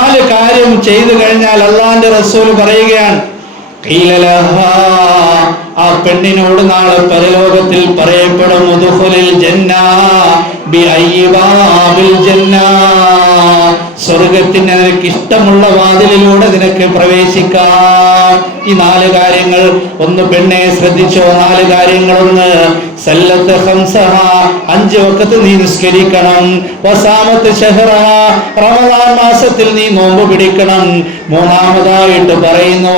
നാല് കാര്യം ചെയ്തു കഴിഞ്ഞാൽ അള്ളാന്റെ റസൂൽ പറയുകയാണ് ആ പെണ്ണിനോട് നാളെ പരലോകത്തിൽ പറയപ്പെടും സ്വർഗത്തിന് നിനക്ക് ഇഷ്ടമുള്ള വാതിലിലൂടെ നിനക്ക് പ്രവേശിക്കാം. ഈ നാല് കാര്യങ്ങൾ ഒന്ന് പെണ്ണെ ശ്രദ്ധിച്ചോ? നാല് കാര്യങ്ങളൊന്ന് സല്ലത്ത് ഖംസഹ അഞ്ച് വക്കത്ത് നീ നിസ്കരിക്കണം. വസാമത്ത് റമദാൻ മാസത്തിൽ നീ നോമ്പ് പിടിക്കണം. മൂന്നാമതായിട്ട് പറയുന്നു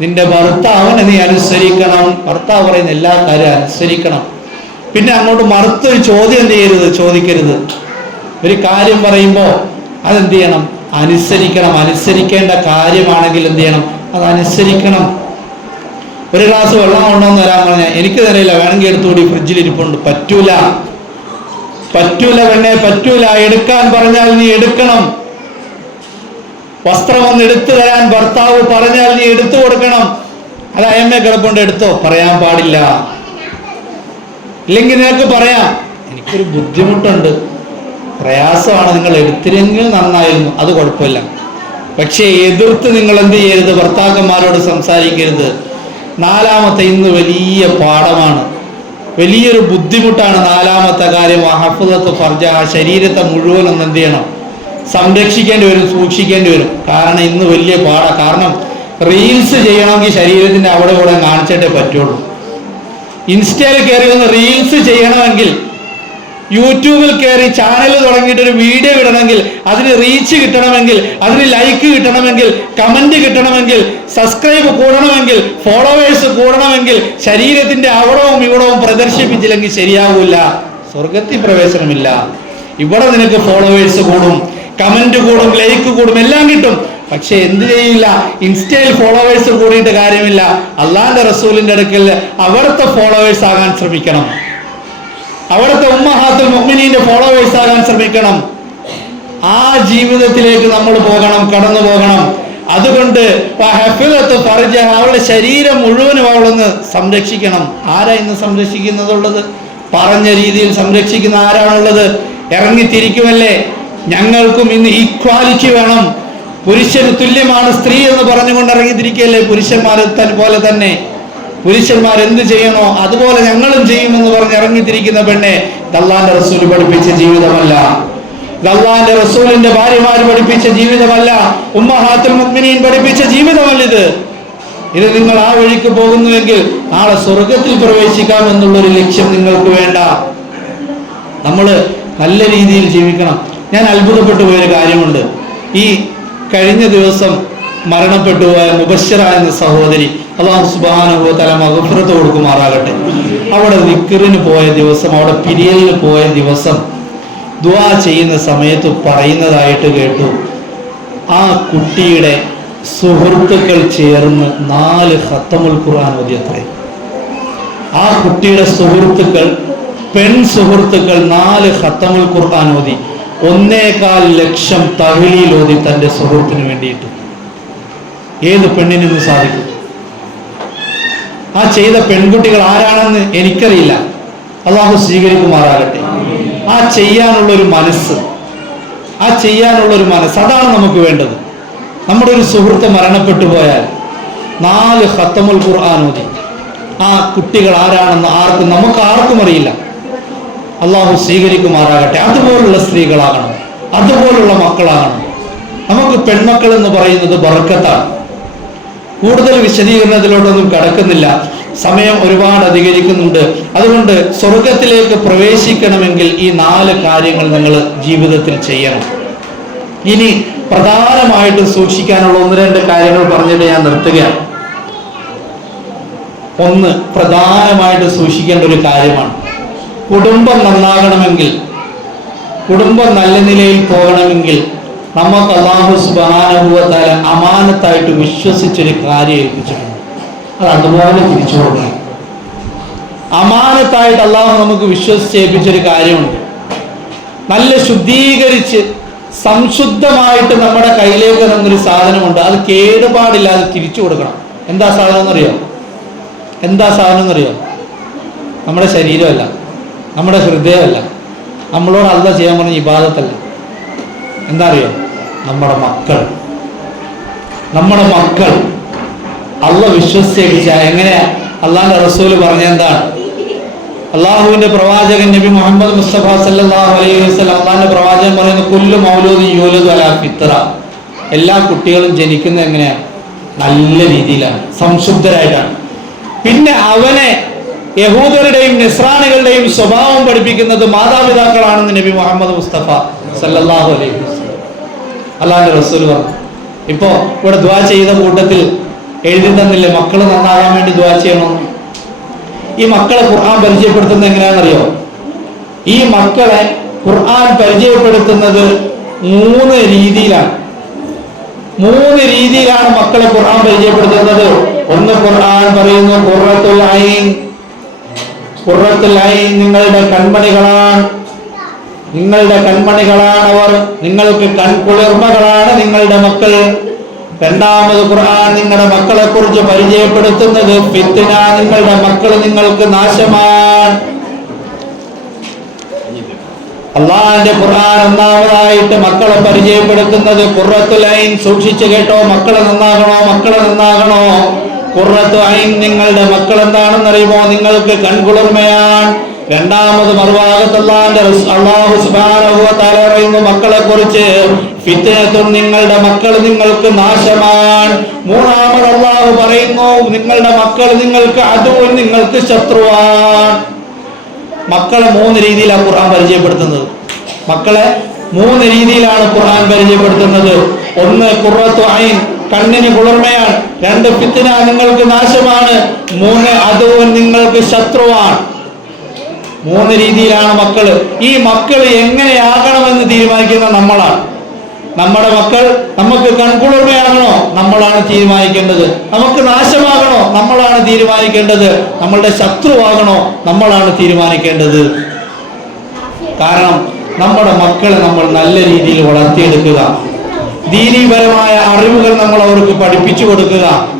നിന്റെ ഭർത്താവിനെ നീ അനുസരിക്കണം. ഭർത്താവ് പറയുന്ന എല്ലാ കാര്യം അനുസരിക്കണം. പിന്നെ അങ്ങോട്ട് മറുത്തൊരു ചോദ്യം എന്ത് ചെയ്യരുത്? ചോദിക്കരുത്. ഒരു കാര്യം പറയുമ്പോൾ അതെന്ത് ചെയ്യണം? അനുസരിക്കണം. അനുസരിക്കേണ്ട കാര്യമാണെങ്കിൽ എന്ത് ചെയ്യണം? അത് അനുസരിക്കണം. ഒരു ഗ്ലാസ് വെള്ളം കൊണ്ടുവന്ന് തരാൻ പറഞ്ഞാൽ എനിക്ക് തരയില്ല വേണമെങ്കിൽ എടുത്തുകൂടി ഫ്രിഡ്ജിൽ ഇരിപ്പുണ്ട്. പറ്റൂല. പറ്റൂല പെണ്ണെ പറ്റൂല. എടുക്കാൻ പറഞ്ഞാൽ നീ എടുക്കണം. വസ്ത്രം ഒന്ന് എടുത്തു തരാൻ ഭർത്താവ് പറഞ്ഞാൽ നീ എടുത്തു കൊടുക്കണം. അത് അയമ്മ കിടപ്പുണ്ട് എടുത്തോ. പറയാൻ പാടില്ല. ഇല്ലെങ്കിൽ നിനക്ക് പറയാം എനിക്കൊരു ബുദ്ധിമുട്ടുണ്ട്. പ്രയാസമാണ് നിങ്ങൾ എടുത്തില്ലെങ്കിൽ നന്നായിരുന്നു. അത് കുഴപ്പമില്ല. പക്ഷേ എതിർത്ത് നിങ്ങൾ എന്ത് ചെയ്യരുത്? ഭർത്താക്കന്മാരോട് സംസാരിക്കരുത്. നാലാമത്തെ ഇന്ന് വലിയ പാഠമാണ്. വലിയൊരു ബുദ്ധിമുട്ടാണ് നാലാമത്തെ കാര്യം. ഹഫുദത്ത് ഫർജ ആ ശരീരത്തെ മുഴുവൻ ഒന്ന് എന്ത് ചെയ്യണം? സംരക്ഷിക്കേണ്ടി വരും സൂക്ഷിക്കേണ്ടി വരും. കാരണം ഇന്ന് വലിയ പാടാ കാരണം റീൽസ് ചെയ്യണമെങ്കിൽ ശരീരത്തിന്റെ അവിടെ ഇവിടെ കാണിച്ചിട്ടേ പറ്റുള്ളൂ. ഇൻസ്റ്റയിൽ കയറി ഒന്ന് റീൽസ് ചെയ്യണമെങ്കിൽ യൂട്യൂബിൽ കയറി ചാനൽ തുടങ്ങിയിട്ട് ഒരു വീഡിയോ ഇടണമെങ്കിൽ അതിന് റീച്ച് കിട്ടണമെങ്കിൽ അതിന് ലൈക്ക് കിട്ടണമെങ്കിൽ കമന്റ് കിട്ടണമെങ്കിൽ സബ്സ്ക്രൈബ് കൂടണമെങ്കിൽ ഫോളോവേഴ്സ് കൂടണമെങ്കിൽ ശരീരത്തിന്റെ അവിടവും ഇവിടവും പ്രദർശിപ്പിച്ചില്ലെങ്കിൽ ശരിയാവൂല സ്വർഗത്തിൽ പ്രവേശനമില്ല. ഇവിടെ നിനക്ക് ഫോളോവേഴ്സ് കൂടും കമന്റ് കൂടും ലൈക്ക് കൂടും എല്ലാം കിട്ടും. പക്ഷെ എന്ത് ചെയ്യില്ല? ഇൻസ്റ്റയിൽ ഫോളോവേഴ്സ് കൂടിയിട്ട് കാര്യമില്ല. അള്ളാന്റെ റസൂലിന്റെ അടുക്കൽ അവിടുത്തെ ഫോളോവേഴ്സ് ആകാൻ ശ്രമിക്കണം. അവിടുത്തെ ഉമ്മഹാത്തുൽ മുഅ്മിനീന്റെ ഫോളോവേഴ്സ് ആകാൻ ശ്രമിക്കണം. ആ ജീവിതത്തിലേക്ക് നമ്മൾ പോകണം കടന്നു പോകണം. അതുകൊണ്ട് അവളുടെ ശരീരം മുഴുവനും അവളൊന്ന് സംരക്ഷിക്കണം. ആരാ ഇന്ന് സംരക്ഷിക്കുന്നതുള്ളത്? പറഞ്ഞ രീതിയിൽ സംരക്ഷിക്കുന്ന ആരാണുള്ളത്? ഇറങ്ങിത്തിരിക്കുമല്ലേ? ഞങ്ങൾക്കും ഇന്ന് ഈക്വാലിറ്റി വേണം. പുരുഷന് തുല്യമാണ് സ്ത്രീ എന്ന് പറഞ്ഞുകൊണ്ട് ഇറങ്ങിത്തിരിക്കുകയല്ലേ? പുരുഷന്മാർ പോലെ തന്നെ. പുരുഷന്മാർ എന്ത് ചെയ്യണോ അതുപോലെ ഞങ്ങളും ചെയ്യുമെന്ന് പറഞ്ഞ് ഇറങ്ങിത്തിരിക്കുന്ന പെണ്ണെ ദല്ലാന്റെ റസൂൽ പഠിപ്പിച്ച ജീവിതമല്ല. ദല്ലാന്റെ റസൂലിന്റെ ഭാര്യമാർ പഠിപ്പിച്ച ജീവിതമല്ല. ഉമ്മഹാത്തുൽ മുഅ്മിനീൻ പഠിപ്പിച്ച ജീവിതമല്ലിത്. ഇത് ഇത് നിങ്ങൾ ആ വഴിക്ക് പോകുന്നുവെങ്കിൽ നാളെ സ്വർഗത്തിൽ പ്രവേശിക്കാം എന്നുള്ളൊരു ലക്ഷ്യം നിങ്ങൾക്ക് വേണ്ട. നമ്മൾ നല്ല രീതിയിൽ ജീവിക്കണം. ഞാൻ അത്ഭുതപ്പെട്ടു പോയൊരു കാര്യമുണ്ട്. ഈ കഴിഞ്ഞ ദിവസം മരണപ്പെട്ടു പോയ മുബശ്ശറ എന്ന സഹോദരി അള്ളാഹു സുബാനുഭവ തല മകഫുറത്ത് കൊടുക്കുമാറാകട്ടെ. അവിടെ വിക്കറിന് പോയ ദിവസം അവിടെ പിരിയലിന് പോയ ദിവസം ദുആ ചെയ്യുന്ന സമയത്ത് പറയുന്നതായിട്ട് കേട്ടു. ആ കുട്ടിയുടെ സുഹൃത്തുക്കൾ ചേർന്ന് നാല് ഹത്തമുൽ ഖുർആൻ ഓതിയത്രേ ആ കുട്ടിയുടെ സുഹൃത്തുക്കൾ പെൺ സുഹൃത്തുക്കൾ നാല് ഹത്തമുൽ ഖുർആൻ ഓതി. ഒന്നേകാൽ ലക്ഷം തഹലീൽ ഓതി തന്റെ സുഹൃത്തിന് വേണ്ടിയിട്ട്. ഏത് പെണ്ണിനും സാധിക്കും? ആ ചെയ്ത പെൺകുട്ടികൾ ആരാണെന്ന് എനിക്കറിയില്ല. അള്ളാഹു സ്വീകരിക്കുമാറാകട്ടെ. ആ ചെയ്യാനുള്ള ഒരു മനസ്സ് ആ ചെയ്യാനുള്ളൊരു മനസ്സ് അതാണ് നമുക്ക് വേണ്ടത്. നമ്മുടെ ഒരു സുഹൃത്ത് മരണപ്പെട്ടു പോയാൽ നാല് ഹത്തമുൽ ഖുർആൻ ഓതി ആ കുട്ടികൾ ആരാണെന്ന് ആർക്കും നമുക്ക് ആർക്കും അറിയില്ല. അള്ളാഹു സ്വീകരിക്കുമാറാകട്ടെ. അതുപോലുള്ള സ്ത്രീകളാകണം അതുപോലുള്ള മക്കളാകണം. നമുക്ക് പെൺമക്കൾ എന്ന് പറയുന്നത് ബർക്കത്താണ്. കൂടുതൽ വിശദീകരണത്തിലോട്ടൊന്നും കടക്കുന്നില്ല. സമയം ഒരുപാട് അധികരിക്കുന്നുണ്ട്. അതുകൊണ്ട് സ്വർഗത്തിലേക്ക് പ്രവേശിക്കണമെങ്കിൽ ഈ നാല് കാര്യങ്ങൾ നിങ്ങൾ ജീവിതത്തിൽ ചെയ്യണം. ഇനി പ്രധാനമായിട്ട് സൂക്ഷിക്കാനുള്ള ഒന്ന് രണ്ട് കാര്യങ്ങൾ പറഞ്ഞിട്ട് ഞാൻ നിർത്തുകയാണ്. ഒന്ന് പ്രധാനമായിട്ട് സൂക്ഷിക്കേണ്ട ഒരു കാര്യമാണ്. കുടുംബം നന്നാകണമെങ്കിൽ കുടുംബം നല്ല നിലയിൽ പോകണമെങ്കിൽ നമുക്ക് അള്ളാഹു സുബാനുഭവത്താല അമാനത്തായിട്ട് വിശ്വസിച്ചൊരു കാര്യം ഏൽപ്പിച്ചിട്ടുണ്ട്. അത് അതുപോലെ തിരിച്ചു കൊടുക്കണം. അമാനത്തായിട്ട് അള്ളാഹു നമുക്ക് വിശ്വസിച്ച് ഏൽപ്പിച്ചൊരു കാര്യമുണ്ട്. നല്ല ശുദ്ധീകരിച്ച് സംശുദ്ധമായിട്ട് നമ്മുടെ കയ്യിലേക്ക് തന്നൊരു സാധനമുണ്ട്. അത് കേടുപാടില്ലാതെ തിരിച്ചു കൊടുക്കണം. എന്താ സാധനം എന്നറിയോ? എന്താ സാധനം എന്നറിയോ? നമ്മുടെ ശരീരമല്ല. നമ്മുടെ ഹൃദയമല്ല. നമ്മളോട് അല്ല ചെയ്യാൻ പറഞ്ഞ ഇബാദത്തല്ല. എന്താ അറിയോ? നമ്മുടെ മക്കൾ. നമ്മുടെ മക്കൾ. അള്ള വിശ്വസിച്ച എങ്ങനെയാ അള്ളാന്റെ റസൂൽ പറഞ്ഞ എന്താണ്? അള്ളാഹുവിന്റെ പ്രവാചകൻ നബി മുഹമ്മദ് മുസ്തഫ സല്ലാഹു അലൈഹി വസ്ലം അള്ളാഹിന്റെ പ്രവാചകൻ പറയുന്നു കുല്ലു മൗലൂദി യൂലദു അല ഫിത്ര എല്ലാ കുട്ടികളും ജനിക്കുന്നത് എങ്ങനെയാണ് നല്ല രീതിയിലാണ്. സംശുദ്ധരായിട്ടാണ്. പിന്നെ അവനെ യഹൂദരുടെയും നിസ്രാണികളുടെയും സ്വഭാവം പഠിപ്പിക്കുന്നത് മാതാപിതാക്കളാണെന്ന് നബി മുഹമ്മദ് മുസ്തഫ സല്ലാഹു അലൈഹി വസല്ലം. അള്ളാഹിന്റെ റസൂൽ പറഞ്ഞു. ഇപ്പോ ഇവിടെ ദ്വാ ചെയ്ത കൂട്ടത്തിൽ എഴുതി തന്നില്ലേ? മക്കൾ നന്നാകാൻ വേണ്ടി ദ്വാ ചെയ്യണം. ഈ മക്കളെ ഖുർആൻ പരിചയപ്പെടുത്തുന്നത് എങ്ങനെയാണെന്നറിയോ? ഈ മക്കളെ ഖുർആൻ പരിചയപ്പെടുത്തുന്നത് മൂന്ന് രീതിയിലാണ്. മൂന്ന് രീതിയിലാണ് മക്കളെ ഖുർആൻ പരിചയപ്പെടുത്തുന്നത്. ഒന്ന് ഖുർആൻ പറയുന്നു ഖുർറത്തുൽ ഐൻ. ഖുർറത്തുൽ ഐൻ നിങ്ങളുടെ കൺമണികളാണ്. നിങ്ങളുടെ കൺമണികളാണ് അവർ. നിങ്ങൾക്ക് കൺകുളിർമകളാണ് നിങ്ങളുടെ മക്കൾ. രണ്ടാമത് ഖുർആൻ നിങ്ങളുടെ മക്കളെ കുറിച്ച് പരിചയപ്പെടുത്തുന്നത് ഫിത്തിന നിങ്ങളുടെ മക്കൾ നിങ്ങൾക്ക് നാശമാണ്. അള്ളാഹിന്റെ ഖുർആൻ ഒന്നാമതായിട്ട് മക്കളെ പരിചയപ്പെടുത്തുന്നത് കുറത്തു ലൈൻ സൂക്ഷിച്ചു കേട്ടോ മക്കളെ നന്നാകണോ മക്കളെ നന്നാകണോ? കുറത്തു ഐൻ നിങ്ങളുടെ മക്കൾ എന്താണെന്ന് അറിയുമോ നിങ്ങൾക്ക് കൺകുളിർമയാണ്. രണ്ടാമത് മറുഭാഗത്ത് അള്ളാഹിന്റെ റസ്- അള്ളാഹു സുബ്ഹാനഹു വ തആല മക്കളെ കുറിച്ച് ഫിത്തനത്തും നിങ്ങളുടെ മക്കൾ നിങ്ങൾക്ക് നാശമാണ്. മൂന്നാമത് അള്ളാഹു പറയുന്നു നിങ്ങളുടെ മക്കൾ നിങ്ങൾക്ക് അതും നിങ്ങൾക്ക് ശത്രുവാണ്. മക്കളെ മൂന്ന് രീതിയിലാണ് ഖുർആൻ പരിചയപ്പെടുത്തുന്നത്. മക്കളെ മൂന്ന് രീതിയിലാണ് ഖുർആൻ പരിചയപ്പെടുത്തുന്നത്. ഒന്ന് കുറത്തു ഐൻ കണ്ണിന് കുളിർമയാണ്. രണ്ട് പിത്തിന നിങ്ങൾക്ക് നാശമാണ്. മൂന്ന് അതുവും നിങ്ങൾക്ക് ശത്രുവാണ്. മൂന്ന് രീതിയിലാണ് മക്കൾ. ഈ മക്കൾ എങ്ങനെയാകണമെന്ന് തീരുമാനിക്കുന്ന നമ്മളാണ്. നമ്മുടെ മക്കൾ നമുക്ക് കൺകുളിർമയാകണോ? നമ്മളാണ് തീരുമാനിക്കേണ്ടത്. നമുക്ക് നാശമാകണോ? നമ്മളാണ് തീരുമാനിക്കേണ്ടത്. നമ്മളുടെ ശത്രുവാകണോ? നമ്മളാണ് തീരുമാനിക്കേണ്ടത്. കാരണം നമ്മുടെ മക്കളെ നമ്മൾ നല്ല രീതിയിൽ വളർത്തിയെടുക്കുക. ദീനീപരമായ അറിവുകൾ നമ്മൾ അവർക്ക് പഠിപ്പിച്ചു കൊടുക്കുക.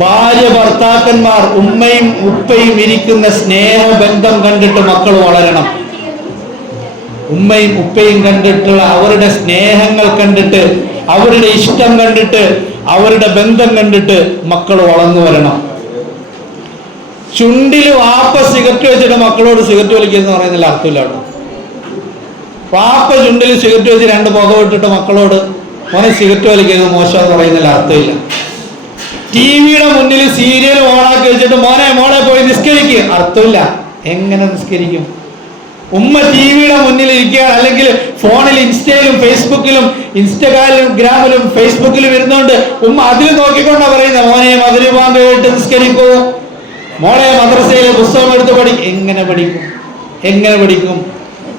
ഭാര്യ ഭർത്താക്കന്മാർ ഉമ്മയും ഉപ്പയും ഇരിക്കുന്ന സ്നേഹബന്ധം കണ്ടിട്ട് മക്കൾ വളരണം. ഉമ്മയും ഉപ്പയും കണ്ടിട്ടുള്ള അവരുടെ സ്നേഹങ്ങൾ കണ്ടിട്ട് അവരുടെ ഇഷ്ടം കണ്ടിട്ട് അവരുടെ ബന്ധം കണ്ടിട്ട് മക്കൾ വളർന്നു വരണം. ചുണ്ടിൽ വാപ്പ സിഗരറ്റ് വെച്ചിട്ട് മക്കളോട് സിഗരറ്റ് വലിക്കുക എന്ന് പറയുന്നതിൽ അർത്ഥമില്ല വാപ്പ ചുണ്ടിൽ സിഗരറ്റ് വെച്ച് രണ്ട് പുക വിട്ടിട്ട് മക്കളോട് മോനെ സിഗരറ്റ് വലിക്കുന്നത് മോശം എന്ന് പറയുന്നതിൽ അർത്ഥമില്ല. ടി വിയുടെ മുന്നിൽ സീരിയൽ ഓണാക്കി വെച്ചിട്ട് മോനെ മോളെ പോയി നിസ്കരിക്കുക അർത്ഥമില്ല. എങ്ങനെ നിസ്കരിക്കും? ഉമ്മ ടി വിയുടെ മുന്നിൽ ഇരിക്കുകയാണ്. അല്ലെങ്കിൽ ഫോണിൽ ഇൻസ്റ്റയിലും ഫേസ്ബുക്കിലും ഇൻസ്റ്റഗ്രാമിലും ഗ്രാമിലും ഫേസ്ബുക്കിലും ഇരുന്നുകൊണ്ട് ഉമ്മ അതിൽ നോക്കിക്കൊണ്ടാ പറയുന്നത് മോനെ മധുരഭാൻ കേട്ട് നിസ്കരിക്കൂ. മോളെ മദ്രസയിലെ പുസ്തകം എടുത്ത് പഠിക്കും എങ്ങനെ പഠിക്കും? എങ്ങനെ പഠിക്കും?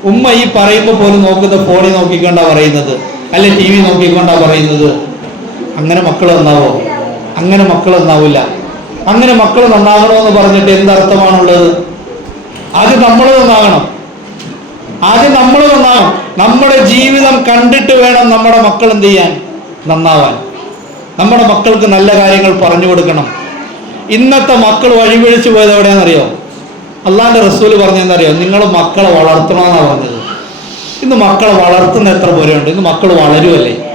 ഉമ്മ ഈ പറയുമ്പോൾ പോലും നോക്കുന്ന ഫോണിൽ നോക്കിക്കൊണ്ടാ പറയുന്നത്. അല്ലെ ടി വി നോക്കിക്കൊണ്ടാ പറയുന്നത്. അങ്ങനെ മക്കൾ നന്നാവോ? അങ്ങനെ മക്കൾ നന്നാവില്ല. അങ്ങനെ മക്കൾ നന്നാകണമെന്ന് പറഞ്ഞിട്ട് എന്തർത്ഥമാണുള്ളത്? ആദ്യം നമ്മൾ നന്നാകണം. ആദ്യം നമ്മൾ നന്നാകണം. നമ്മുടെ ജീവിതം കണ്ടിട്ട് വേണം നമ്മുടെ മക്കൾ എന്ത് ചെയ്യാൻ? നന്നാവാൻ. നമ്മുടെ മക്കൾക്ക് നല്ല കാര്യങ്ങൾ പറഞ്ഞു കൊടുക്കണം. ഇന്നത്തെ മക്കൾ വഴിപിഴിച്ചു പോയത് എവിടെയാണെന്നറിയോ? അള്ളാന്റെ റസൂൽ പറഞ്ഞെന്നറിയോ നിങ്ങൾ മക്കളെ വളർത്തണമെന്നാണ് പറഞ്ഞത്. ഇന്ന് മക്കളെ വളർത്തുന്ന എത്ര പേരുണ്ട് ഇന്ന് മക്കൾ വളരുമല്ലേ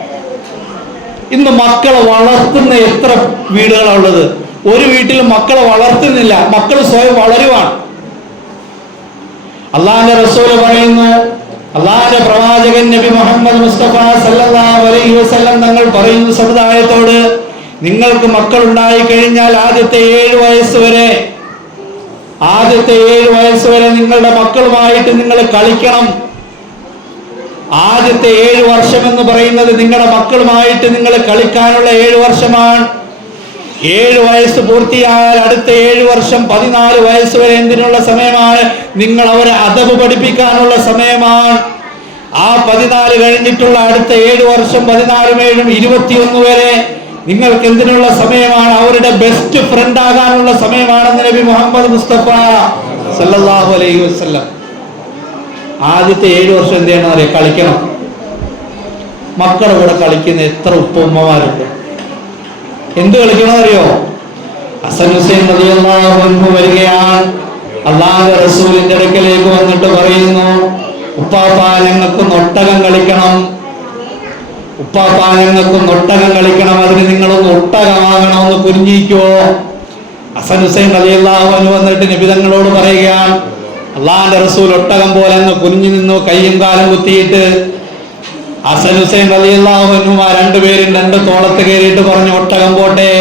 ഇന്ന് മക്കളെ വളർത്തുന്ന എത്ര വീടുകളാണ് ഉള്ളത് ഒരു വീട്ടിൽ മക്കളെ വളർത്തുന്നില്ല. മക്കൾ സ്വയം വളരുവാണ്. അള്ളാഹിന്റെ റസൂൽ പറയുന്നു അള്ളാഹിന്റെ പ്രവാചകൻ നബി മുഹമ്മദ് മുസ്തഫ സല്ലല്ലാഹു അലൈഹി വസല്ലം തങ്ങൾ പറയുന്ന സമുദായത്തോട് നിങ്ങൾക്ക് മക്കൾ ഉണ്ടായി കഴിഞ്ഞാൽ ആദ്യത്തെ ഏഴ് വയസ്സ് വരെ ആദ്യത്തെ ഏഴ് വയസ്സ് വരെ നിങ്ങളുടെ മക്കളുമായിട്ട് നിങ്ങൾ കളിക്കണം. ആദ്യത്തെ ഏഴ് വർഷം എന്ന് പറയുന്നത് നിങ്ങളുടെ മക്കളുമായിട്ട് നിങ്ങൾ കളിക്കാനുള്ള ഏഴ് വർഷമാണ്. ഏഴ് വയസ്സ് പൂർത്തിയായാൽ അടുത്ത ഏഴ് വർഷം പതിനാല് വയസ്സ് വരെ എന്തിനുള്ള സമയമാണ്? നിങ്ങൾ അവരെ അതവ് പഠിപ്പിക്കാനുള്ള സമയമാണ്. ആ പതിനാല് കഴിഞ്ഞിട്ടുള്ള അടുത്ത ഏഴ് വർഷം പതിനാലും ഏഴും ഇരുപത്തിയൊന്ന് വരെ നിങ്ങൾക്ക് എന്തിനുള്ള സമയമാണ്? അവരുടെ ബെസ്റ്റ് ഫ്രണ്ട് ആകാനുള്ള സമയമാണെന്ന് നബി മുഹമ്മദ് മുസ്തഫ സല്ലാഹു അലൈഹി വസല്ലം. ആദ്യത്തെ ഏഴ് വർഷം എന്ത് ചെയ്യണം അറിയാം? കളിക്കണം. മക്കളുടെ കൂടെ കളിക്കുന്ന എത്ര ഉപ്പുമ്മമാരുണ്ട്. എന്ത് കളിക്കണമെന്നറിയോ ഹസൻ ഹുസൈൻ വരികയാണ്. അള്ളാഹ് റസൂലിന്റെ അടുക്കലേക്ക് വന്നിട്ട് പറയുന്നു ഉപ്പാപ്പാ ഞങ്ങൾക്ക് നൊട്ടകം കളിക്കണം. ഉപ്പാപ്പാ ഞങ്ങൾക്ക് ഒട്ടകം കളിക്കണം. അതിന് നിങ്ങളൊന്ന് ഒട്ടകമാകണമെന്ന് കുഞ്ഞിക്കോ ഹസൻ ഹുസൈൻ അലിയല്ലാഹു വന്നിട്ട് നിബിതങ്ങളോട് പറയുകയാണ് അള്ളാന്റെ റസൂൽ ഒട്ടകം പോലെ അങ്ങ് കുനിഞ്ഞു നിന്നു കയ്യും കാലും കുത്തിയിട്ട് അസൻ ഹുസൈൻ അലിയല്ലാഹു ആ രണ്ടുപേരും രണ്ട് തോളത്ത് കയറിയിട്ട് പറഞ്ഞു ഒട്ടകം പോട്ടെ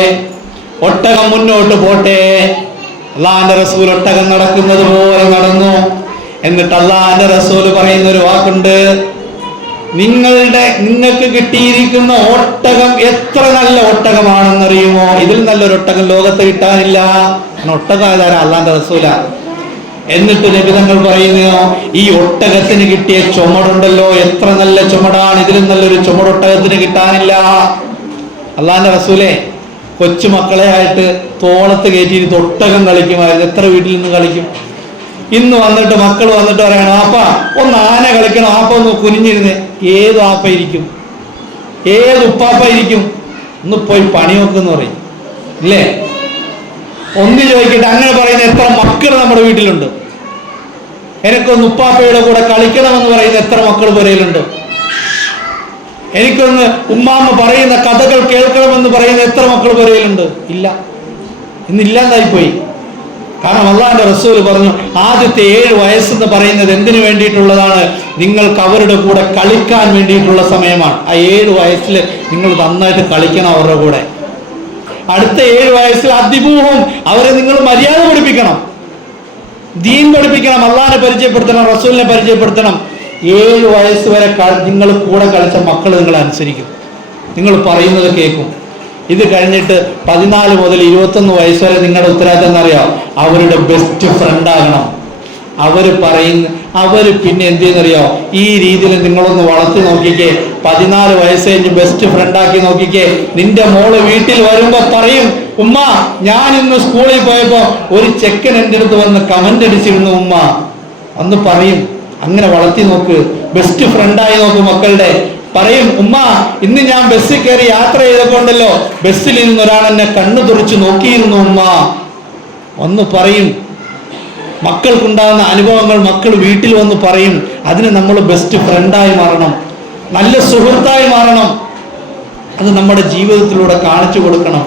ഒട്ടകം മുന്നോട്ട് പോട്ടെ. അള്ളാന്റെ റസൂൽ ഒട്ടകം നടക്കുന്നത് പോലെ നടന്നു. എന്നിട്ട് അള്ളാന്റെ റസൂൽ പറയുന്ന ഒരു വാക്കുണ്ട് നിങ്ങളുടെ നിങ്ങൾക്ക് കിട്ടിയിരിക്കുന്ന ഒട്ടകം എത്ര നല്ല ഒട്ടകമാണെന്നറിയുമോ? ഇതിൽ നല്ലൊരു ഒട്ടകം ലോകത്ത് കിട്ടാനില്ല. ഒട്ടകം ആയതാരാ അള്ളാന്റെ റസൂല. എന്നിട്ട് ലഭിതങ്ങൾ പറയുന്നു ഈ ഒട്ടകത്തിന് കിട്ടിയ ചുമടുണ്ടല്ലോ എത്ര നല്ല ചുമടാണ്. ഇതിലും നല്ലൊരു ചുമടൊട്ടകത്തിന് കിട്ടാനില്ല. അള്ളാന്റെ റസൂലെ കൊച്ചുമക്കളെ ആയിട്ട് തോളത്ത് കയറ്റിയിരുന്ന് ഒട്ടകം കളിക്കുമായിരുന്നു എത്ര വീട്ടിൽ നിന്ന് കളിക്കും? ഇന്ന് വന്നിട്ട് മക്കൾ വന്നിട്ട് പറയണം ആപ്പ ഒന്ന് ആന കളിക്കണം. ആപ്പ ഒന്ന് കുനിഞ്ഞിരുന്ന് ഏത് ആപ്പ ഇരിക്കും? ഏത് ഉപ്പാപ്പ ഇരിക്കും? ഒന്ന് പോയി പണി നോക്കെന്ന് പറയും. ഇല്ലേ? ഒന്ന് ചോദിക്കട്ടെ അങ്ങനെ പറയുന്ന എത്ര മക്കൾ നമ്മുടെ വീട്ടിലുണ്ട്? എനിക്കൊന്ന് ഉപ്പാപ്പയുടെ കൂടെ കളിക്കണമെന്ന് പറയുന്ന എത്ര മക്കൾ പുരയിലുണ്ട്? എനിക്കൊന്ന് ഉമ്മാമ്മ പറയുന്ന കഥകൾ കേൾക്കണമെന്ന് പറയുന്ന എത്ര മക്കൾ പുരയിലുണ്ട്? ഇല്ല. ഇന്നില്ലാതായി പോയി കാരണം അള്ളാന്റെ റസൂൽ പറഞ്ഞു ആദ്യത്തെ ഏഴ് വയസ്സെന്ന് പറയുന്നത് എന്തിനു വേണ്ടിയിട്ടുള്ളതാണ്? നിങ്ങൾക്ക് അവരുടെ കൂടെ കളിക്കാൻ വേണ്ടിയിട്ടുള്ള സമയമാണ്. ആ ഏഴ് വയസ്സിൽ നിങ്ങൾ നന്നായിട്ട് കളിക്കണം അവരുടെ കൂടെ. അടുത്ത ഏഴ് വയസ്സിൽ അതിമൂഹം അവരെ നിങ്ങൾ മര്യാദ പഠിപ്പിക്കണം. ദീൻ പഠിപ്പിക്കണം അള്ളാഹിനെ പരിചയപ്പെടുത്തണം റസൂലിനെ പരിചയപ്പെടുത്തണം. ഏഴ് വയസ്സ് വരെ നിങ്ങൾ കൂടെ കളിച്ച മക്കൾ നിങ്ങൾ അനുസരിക്കും. നിങ്ങൾ പറയുന്നത് കേൾക്കും. ഇത് കഴിഞ്ഞിട്ട് പതിനാല് മുതൽ ഇരുപത്തൊന്ന് വയസ്സ് വരെ നിങ്ങളുടെ ഉത്തരവാദിത്തം എന്നറിയാം. അവരുടെ ബെസ്റ്റ് ഫ്രണ്ട് ആകണം. അവർ പറയുന്ന അവർ പിന്നെ എന്ത് ചെയ്യുന്നറിയോ ഈ രീതിയിൽ നിങ്ങളൊന്ന് വളർത്തി നോക്കിക്കേ. പതിനാല് വയസ്സ് കഴിഞ്ഞ് ബെസ്റ്റ് ഫ്രണ്ടാക്കി നോക്കിക്കേ. നിന്റെ മോൾ വീട്ടിൽ വരുമ്പോ പറയും ഉമ്മ ഞാൻ ഇന്ന് സ്കൂളിൽ പോയപ്പോ ഒരു ചെക്കൻ എന്റെ അടുത്ത് വന്ന് കമന്റ് അടിച്ചിരുന്നു ഉമ്മ. അന്ന് പറയും അങ്ങനെ വളർത്തി നോക്ക്. ബെസ്റ്റ് ഫ്രണ്ടായി നോക്ക് മക്കളുടെ. പറയും ഉമ്മ ഇന്ന് ഞാൻ ബസ്സിൽ കയറി യാത്ര ചെയ്തപ്പോണ്ടല്ലോ. ബസ്സിൽ നിന്ന് ഒരാൾ എന്നെ കണ്ണു തുറച്ച് നോക്കിയിരുന്നു ഉമ്മ. ഒന്ന് പറയും മക്കൾക്കുണ്ടാകുന്ന അനുഭവങ്ങൾ മക്കൾ വീട്ടിൽ വന്ന് പറയും അതിന് നമ്മൾ ബെസ്റ്റ് ഫ്രണ്ടായി മാറണം. നല്ല സുഹൃത്തായി മാറണം. അത് നമ്മുടെ ജീവിതത്തിലൂടെ കാണിച്ചു കൊടുക്കണം.